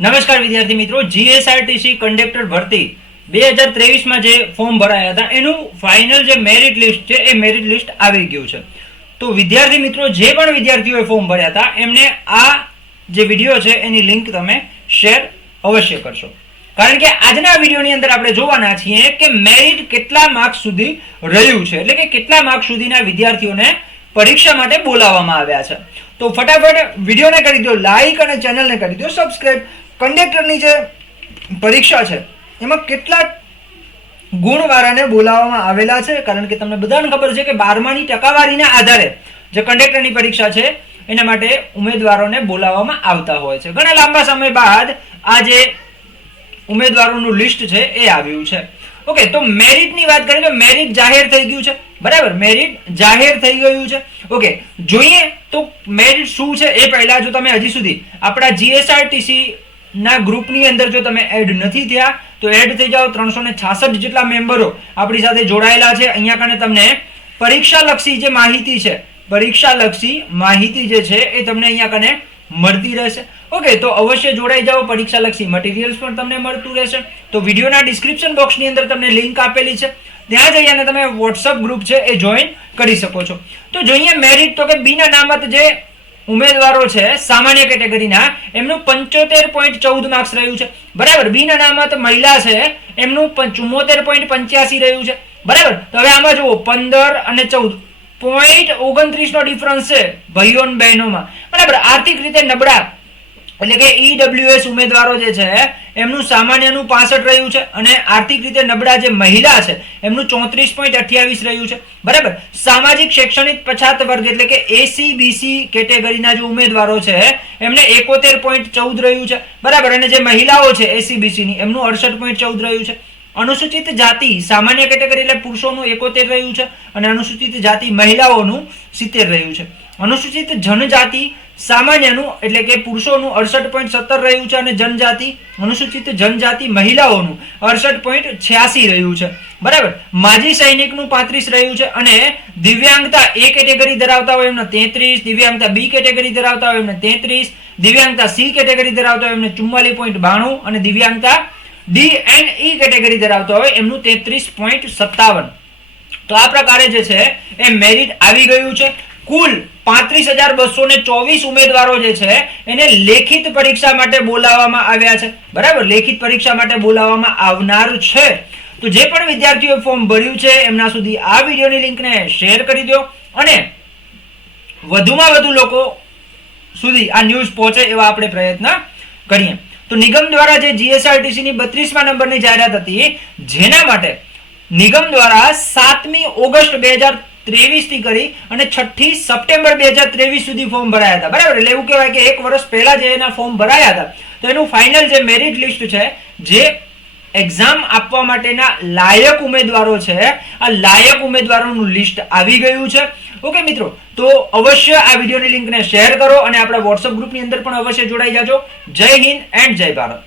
નમસ્કાર વિદ્યાર્થી મિત્રો, જીએસઆરટીસી કંડક્ટર ભરતી 2023 માં જે ફોર્મ ભરાયા હતા એનું ફાઇનલ જે મેરિટ લિસ્ટ છે એ મેરિટ લિસ્ટ આવી ગયું છે. તો વિદ્યાર્થી મિત્રો, જે પણ વિદ્યાર્થીઓએ ફોર્મ ભર્યા હતા એમને આ જે વિડીયો છે એની લિંક તમે શેર અવશ્ય કરશો, કારણ કે આજના વિડીયોની અંદર આપણે જોવાના છીએ કે મેરિટ કેટલા માર્ક્સ સુધી રહ્યું છે, એટલે કે કેટલા માર્ક્સ સુધીના વિદ્યાર્થીઓને પરીક્ષા માટે બોલાવવામાં આવ્યા છે. તો ફટાફટ વિડીયોને કરી દો લાઈક અને ચેનલને કરી દો સબસ્ક્રાઇબ. કંડક્ટરની જે પરીક્ષા છે એમાં કેટલા ગુણવાળાને બોલાવવામાં આવેલા છે, કારણ કે તમને બધાને ખબર છે કે 12માની ટકાવારીના આધારે જે કંડક્ટરની પરીક્ષા છે એના માટે ઉમેદવારોને બોલાવવામાં આવતા હોય છે. ઘણા લાંબા સમય બાદ આ જે ઉમેદવારોનું લિસ્ટ છે એ આવ્યું છે. ઓકે, તો મેરિટની વાત કરીએ તો મેરિટ જાહેર થઈ ગયું છે, બરાબર. મેરિટ જાહેર થઈ ગયું છે. ઓકે, જોઈએ તો મેરિટ શું છે એ પહેલા જો તમે હજી સુધી આપણા જીએસઆરટીસી ના ગ્રુપની અંદર જો તમે એડ નથી થયા તો એડ થઈ જાઓ. 366 જેટલા મેમ્બરો આપણી સાથે જોડાયેલા છે. અહીંયા કને તમને પરીક્ષાલક્ષી જે માહિતી છે, પરીક્ષાલક્ષી માહિતી જે છે એ તમને અહીંયા કને મળતી રહેશે. ઓકે, તો અવશ્ય જોડાઈ જાઓ. પરીક્ષાલક્ષી મટીરિયલ્સ પણ તમને મળતું રહેશે. તો વિડીયોના ડિસ્ક્રિપ્શન બોક્સની અંદર તમને લિંક આપેલી છે, ત્યાં જઈ અને તમે વોટ્સઅપ ગ્રુપ છે એ જોઈન કરી શકો છો. તો જોઈએ મેરિટ, તો કે બીના નામત જે ઉમેદવારો છે સામાન્ય કેટેગરીના એમનું 75.14 માર્ક્સ રહ્યું છે, બરાબર. બીના નામત મહિલા છે એમનું 74.85 રહ્યું છે, બરાબર. તો હવે આમાં જુઓ 15 અને 14.29 નો ડિફરન્સ છે ભાઈઓ અને બહેનોમાં, બરાબર. આર્થિક રીતે નબળા એટલે કે ઈડબ્લ્યુએસ ઉમેદવારો જે છે એમનું સામાન્યનું 65 રહ્યું છે અને આર્થિક રીતે નબળા જે મહિલા છે એમનું 34.28 રહ્યું છે, બરાબર. સામાજિક શૈક્ષણિક પછાત વર્ગ એટલે કે એસીબીસી કેટેગરીના જે ઉમેદવારો છે એમને 71.14 રહ્યું છે, બરાબર. અને જે મહિલાઓ છે એસીબીસી ની એમનું 68.14 રહ્યું છે. અનુસૂચિત જાતિ સામાન્ય કેટેગરી એટલે પુરુષોનું 71 રહ્યું છે અને અનુસૂચિત જાતિ મહિલાઓનું 70 રહ્યું છે. અનુસૂચિત જનજાતિ સામાન્યનું એટલે કે પુરુષોનું 68.17 રહ્યું છે અને જનજાતિ અનુસૂચિત જનજાતિ મહિલાઓનું 68.86 રહ્યું છે, બરાબર. માજી સૈનિકનું 35 રહ્યું છે અને દિવ્યાંગતા એ કેટેગરી ધરાવતા હોય એમને 33, દિવ્યાંગતા બી કેટેગરી ધરાવતા હોય એમને 33, દિવ્યાંગતા સી કેટેગરી ધરાવતા હોય એમને 44.92 અને દિવ્યાંગતા ડી એન્ડ ઈ કેટેગરી ધરાવતા હોય એમનું 33.57. તો આ પ્રકારે જે છે એ મેરિટ આવી ગયું છે. કુલ 35,224 ઉમેદવારો જે છે એને લેખિત પરીક્ષા માટે બોલાવવામાં આવ્યા છે, બરાબર. લેખિત પરીક્ષા માટે બોલાવવામાં આવનાર છે. તો જે પણ વિદ્યાર્થીઓએ ફોર્મ ભર્યું છે એમના સુધી આ વિડીયોની લિંકને શેર કરી દો અને વધુમાં વધુ લોકો સુધી આ ન્યૂઝ પહોંચે એવા આપણે પ્રયત્ન કરીએ. તો નિગમ દ્વારા જે જીએસઆરટીસી ની 32મા નંબરની જાહેરાત હતી, જેના માટે નિગમ દ્વારા 7મી ઓગસ્ટ 2023 થી કરી અને 6ઠી સપ્ટેમ્બર 2023 સુધી ફોર્મ ભરાયા હતા, બરાબર. એટલે એવું કહેવાય કે 1 વર્ષ પહેલા જે એના ફોર્મ ભરાયા હતા તો એનું ફાઇનલ જે મેરિટ લિસ્ટ છે, જે એક્ઝામ આપવા માટેના લાયક ઉમેદવારો છે, આ લાયક ઉમેદવારોનું લિસ્ટ આવી ગયું છે. ઓકે મિત્રો, તો અવશ્ય આ વિડીયોની લિંકને શેર કરો અને આપણા વોટ્સઅપ ગ્રુપની અંદર પણ અવશ્ય જોડાઈ જાજો. જય હિન્દ એન્ડ જય ભારત.